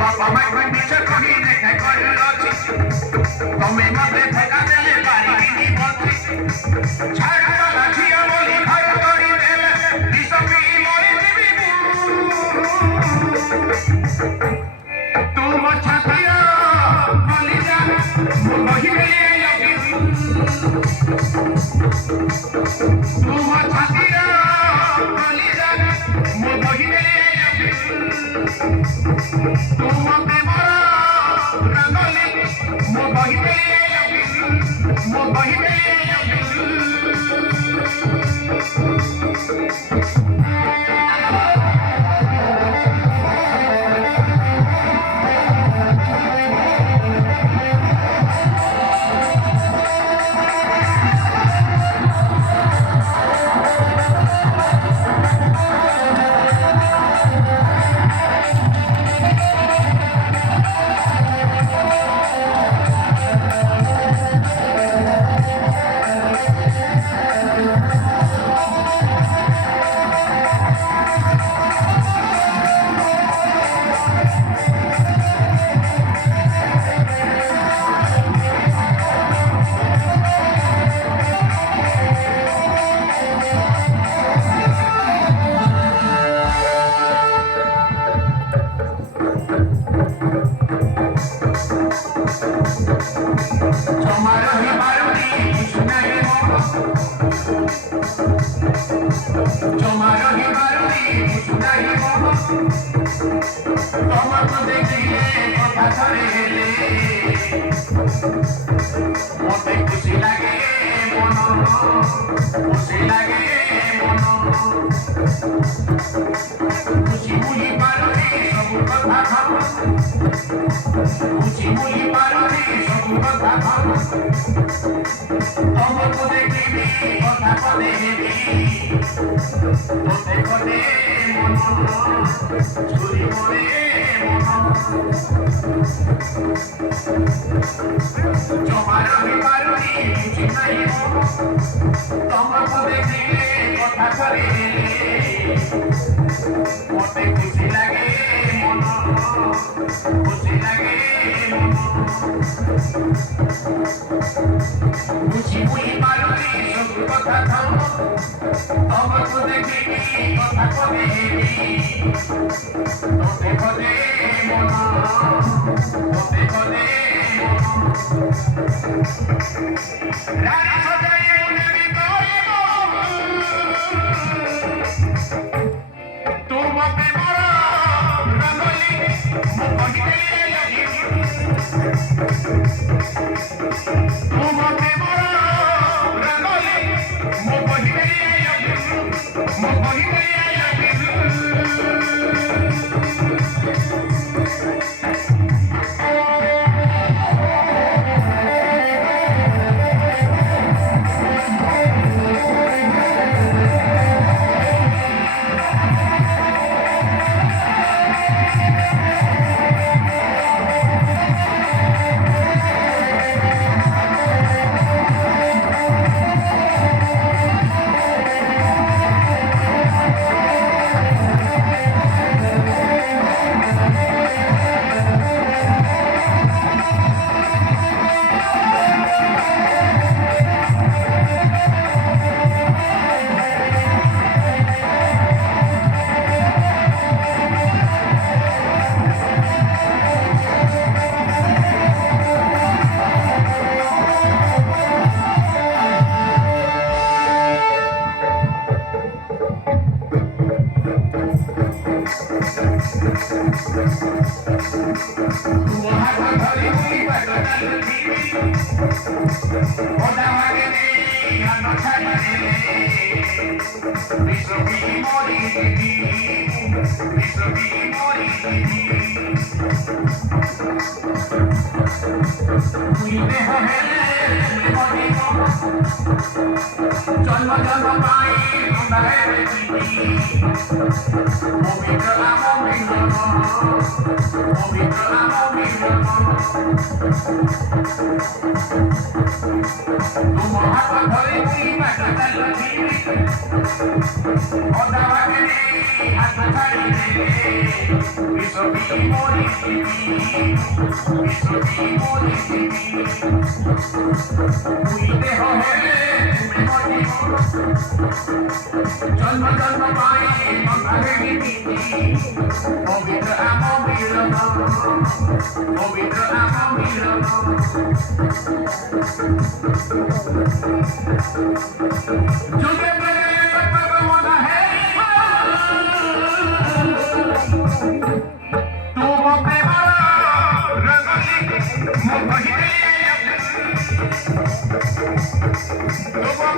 বাবা মাই নিচে কহি দেখা করলছি তুমি মতে ধোকা দেলে পারিনি বলছি ছাড়া ঝিয়া বলি ঘর করি দেলে বিসপি মরি দিবি তুম ছাতিয়া বলি যা বহিরে তুম ছাতিয়া বলি যা বহিরে तुमते मरा रंगली मो बहिरे मो बहिरे তোমাকে দেখিলে কথা ধরে হেলে মতে খুশি লাগে মন খুশি লাগে মন খুশি মুহি পারুনি সবু কথা ভাব খুশি মুহি পারুনি সবু কথা ভাব তোমাকে দেখিবি কথা কলে হেবি মতে কলে মন ছুরি মরে জমার পারুনি বুঝি নাই তোমাকে দেখিলে কথা করে মতে খুশি লাগে মন খুশি লাগে বুঝি মুই পারুনি সব কথা থাম তোমাকে দেখিলে কথা করে তোতে করে মন তোতে করে রানী সদাই মনে করিব তোমাকে মরা রঙলি বহিরে তোমাকে মরা রঙলি বহিরে বহিরে Oda ছবি মোরি ছবি মোরি ভুলিতে হলে তুমি মতি জন্ম জন্ম পাই মঙ্গলে গীতি পবিত্র আম মিলন পবিত্র আম মিলন যুগে যুগে সত্য মনা হে तू वो प्रेमाला रंगली मोहिनी तू वो